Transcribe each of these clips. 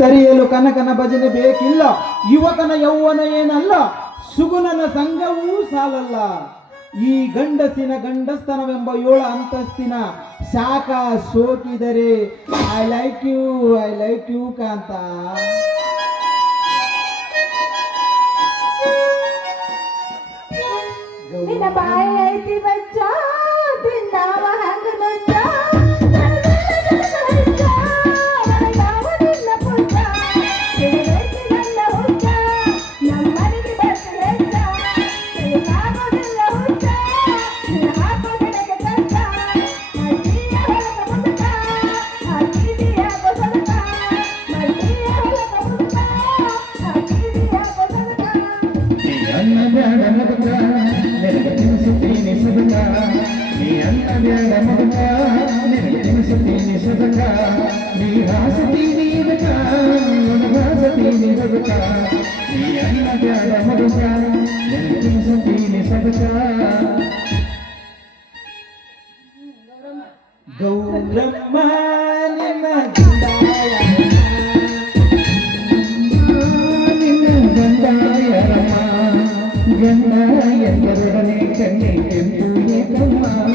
ಕರಿಯಲು ಕನಕನ ಭಜನೆ ಬೇಕಿಲ್ಲ, ಯುವಕನ ಯೌವನ ಏನಲ್ಲ, ಸುಗುಣನ ಸಂಘವೂ ಸಾಲಲ್ಲ. ಈ ಗಂಡಸಿನ ಗಂಡಸ್ತನವೆಂಬ ಏಳು ಅಂತಸ್ತಿನ ಶಾಖ ಸೋಕಿದರೆ I like you I like you ಕಾಂತ. ಬಾಯಿ ಐತಿ ಬಚ್ಚ. ಗೌರಮ್ಮ ನಿನ್ನ ಗಂಡಾಯ ನಿನ್ನ ಗಂಡಾಯರಮ್ಮ ಗಂಡ ಎಂದರೊಡನೆ ಕಣ್ಣೆ ಕೆಂಪು ಏಕಮ್ಮ ಗಂಡ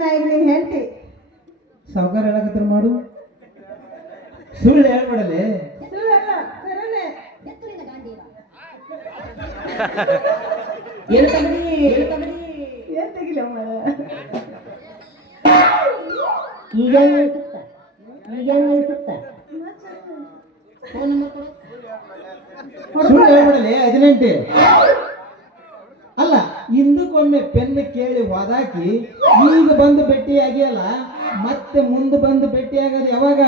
ನಾ ನೀನ್ ಹೇಳ್ತಿ. ಸಾವುಕಾರ ಹೇಳಕತ್ರ ಮಾಡು. ಸುಳ್ಳು ಹೇಳ್ಬಿಡಲೆ. ಸುಳ್ಳಲ್ಲ ಸರನೆ ಏನ್ ತೆಗಿಲ ಈಗ ಅನ್ಸುತ್ತ ಈಗ ಅನ್ಸುತ್ತ ಸುಳ್ಳು ಹೇಳ್ಬಿಡಲೆ ಹದಿನೆಂಟು. ಹಿಂದಕ್ಕೊಮ್ಮೆ ಪೆನ್ ಕೇಳಿ ಹೋದಾಕಿ ಈಗ ಬಂದು ಭೇಟಿ ಆಗಿಯಲ್ಲ ಮತ್ತೆ ಮುಂದೆ ಬಂದು ಭೇಟಿ ಆಗೋದು ಯಾವಾಗ?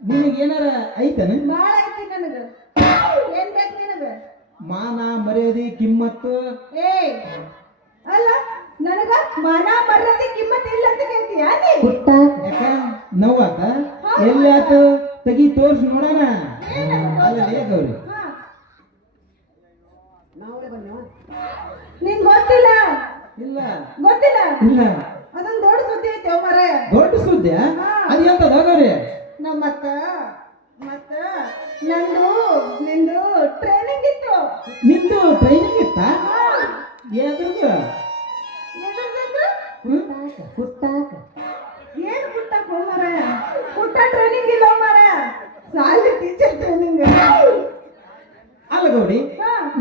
ನಿನಗೇನಾರ ಐತನ? ಬಾಳ ಐತಿ ನನಗ. ಏನ್ ಬೇಕು ನಿನಗ? ಮಾನ ಮರ್ಯಾದೆ ಕಿಮ್ಮತ್ತು. ಏ ಅಲ್ಲ ನನಗ ಮಾನ ಮರ್ಯಾದೆ ಕಿಮ್ಮತ್ ಇಲ್ಲ ಅಂತ ಕೇಳ್ತೀಯ ನೀ ಪುಟ್ಟ ಯಾಕ? ನೋವಾತ? ಎಲ್ಲಿ ತೆಗಿ ತೋರ್ಸಿ ನೋಡೋಣ. ಅಲ್ಲ ಗೌರಿ ಹಾ. ನಿಂಗ್ ಗೊತ್ತಿಲ್ಲ? ಇಲ್ಲ. ಗೊತ್ತಿಲ್ಲ? ಇಲ್ಲ. ಅದೊಂದು ದೊಡ್ಡ ಸುದ್ದಿ ಐತಿ ಮರ. ದೊಡ್ಡ ಸುದ್ದಿ? ಅದು ಎಂತದ ಗೌರಿ? ನಮ್ಮ ಮತ್ತ ಮತ್ತ ನಂದು ನಿಂದು ಟ್ರೈನಿಂಗ್ ಇತ್ತು. ನಿಂದು ಟ್ರೈನಿಂಗ್ ಇತ್ತ? ಎದ್ರದ್ದು ಪುಟ್ಟಾಕ. ಏನು ಪುಟ್ಟ ಮರ? ಪುಟ್ಟ ಟ್ರೈನಿಂಗ್ ಇಲ್ಲ ಹೋಮಾರ ಸಾಲಿ ಟೀಚರ್ ಟ್ರೈನಿಂಗ್ ಅಲ್ಲ ಗೌಡಿ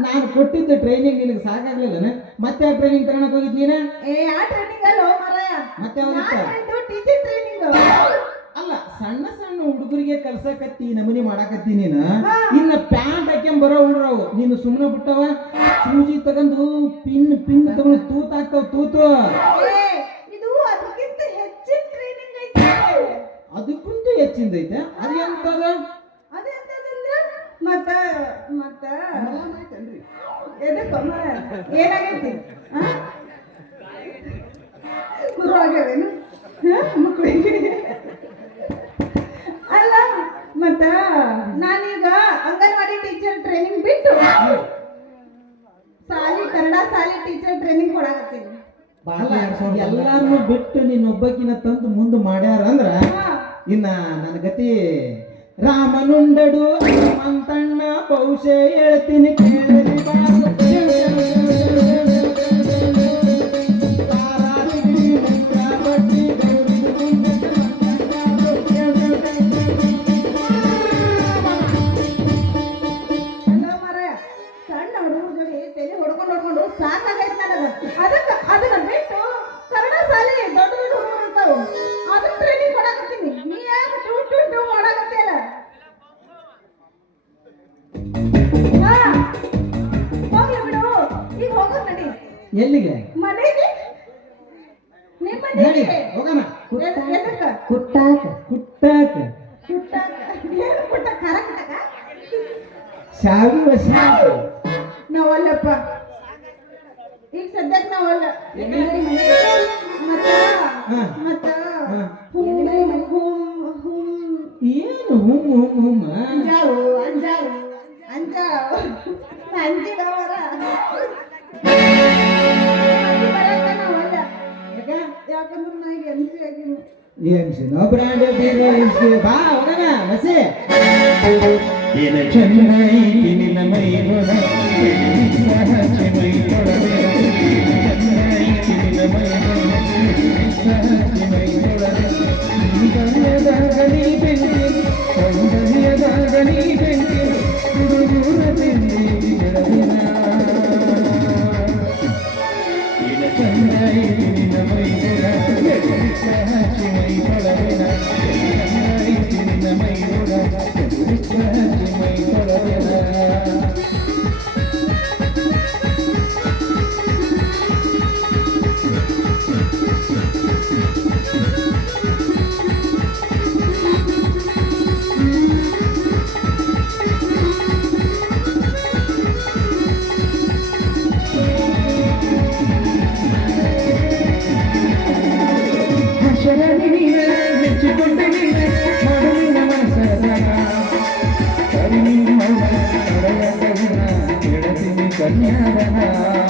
ನಾನು ಕೊಟ್ಟಿದ್ದ ಟ್ರೈನಿಂಗ್ ನಿನಗೆ ಸಾಕಾಗ್ಲಿಲ್ಲ ಮತ್ತೆ ಆ ಟ್ರೈನಿಂಗ್ ತಗೊಳಕ್ ಹೋಗಿದ್ ನೀನ? ಏ ಆ ಟ್ರೈನಿಂಗ್ ಅಲ್ಲ ಮತ್ತೆ ಯಾವ್ದಿತ್ತ? ಟೀಚರ್ ಟ್ರೈನಿಂಗ್ ಅಲ್ಲ ಸಣ್ಣ ಸಣ್ಣ ಹುಡುಗರಿಗೆ ಕಲ್ಸಕತ್ತಿ ನಮೂನಿ ಮಾಡಾಕತ್ತಿ ನೀನು. ಇನ್ನ ಪ್ಯಾಂಟ್ ಹಾಕ್ಯಂಡ್ ಬರೋ ಹುಡ್ರವು ನೀನು ಸುಮ್ಮನೆ ಬಿಟ್ಟವ? ಸೂಜಿ ತಗೊಂಡು ಪಿನ್ ಪಿನ್ ತಗೊಂಡು ತೂತ್ ಹಾಕ್ತಾವ ತೂತು. ಇದು ಅದಕ್ಕಿಂತ ಹೆಚ್ಚಿನ ಟ್ರೈನಿಂಗ್ ಐತಿ. ಅದಕ್ಕಿಂತ ಹೆಚ್ಚಿಂದೈತೆ. ಅದು ಎಂತದ? ಮತ್ತ? ಎದಕ್ಕ ಮರ ಏನಾಗೈತಿ? ಗುರು ಆಗ್ಯಾವೇನು? ಮಕ್ಳಿಗೆ ಅಲ್ಲ ಮತ್ತ ನಾನೀಗ ಅಂಗನವಾಡಿ ಟೀಚರ್ ಟ್ರೈನಿಂಗ್ ಬಿಟ್ಟು ಸಾಲಿ ಕನ್ನಡ ಸಾಲಿ ಟೀಚರ್ ಟ್ರೈನಿಂಗ್ ಕೊಡಾಕತ್ತೀನಿ. ಅಲ್ಲ ಬಿಟ್ಟು ಬಿಟ್ಟು ನೀನೊಬ್ಬಕಿನ ತಂದು ಮುಂದೆ ಮಾಡ್ಯಾರ ಅಂದ್ರ ಇನ್ನ ನನ್ನ ಗತಿ ರಾಮನುಂಡಡು ಅಂತಣ್ಣ ಪೌಷೆ ಹೇಳ್ತೀನಿ ಕೇಳಲಿ ಸಾಕ ಎಲ್ಲಿಗೆ? ಮನೆಗೆ. ನಿಮ್ಮ ನಡಿ ಮನೆಗೆ ಹೋಗೋಣ. ಎದ್- ಎದಕ್ಕ? ಕುಟ್ಟಾಕ. ಕುಟ್ಟಾಕ. ಕುಟ್ಟಾಕ. ಏನು ಕುಟ್ಟ? ಕರಕಟಕ ಶಾವಿ ವಶ ನಾವಲ್ಲಪ್ಪ. ಈಗ ಸದ್ಯಕ್ಕೆ ನಾವಲ್ಲ. ಮತ್ತ ಹಾ. ಮತ್ತ ಹಾ. ಹುಮ್ ಹುಮ್ ಹುಮ್ ಏನು ಹುಮ್ ಹುಮ್ ಹುಮ್ಮ ಅಂಜಾವು ಅಂಜಾವು ಅಂಜಾವು ಅಂಜಿದವರ ಯಾಕಂದ್ರೆ ನಾ ಈಗ MC ಆಗಿನಿ MC no brand beer MC ಬಾ ಹೋಗೋಣ ಬಸ್ಸಿ ಏನ ಚೆನ್ನೈತಿ ನಿನ್ನ ಮೈಗುಣ ಸಹಜ ಮೈ ತೊಳವೆ ಚೆನ್ನೈತಿ ನಿನ್ನ ಮೈಗುಣ ಸಹಜ ಮೈ ತೊಳವೆ ಗಣ್ಯದಾಗ ನೀ ಬೆಂಕಿ ಸೌಂದರ್ಯದಾಗ ನೀ ಬೆಂಕಿ ಹುಡುಗೂರ ಬೆಂಕಿ ಗೆಳದಿನ ಏನ ಚೆನ್ನೈತಿ ನಿನ್ನ ಮೈಗುಣ ಸಹಜ ಮೈ ತೊಳವೆನ ಚೆನ್ನೈತಿ ನಿನ್ನ ಮೈಗುಣ ಸಹಜ ಗೆಳತಿನಿ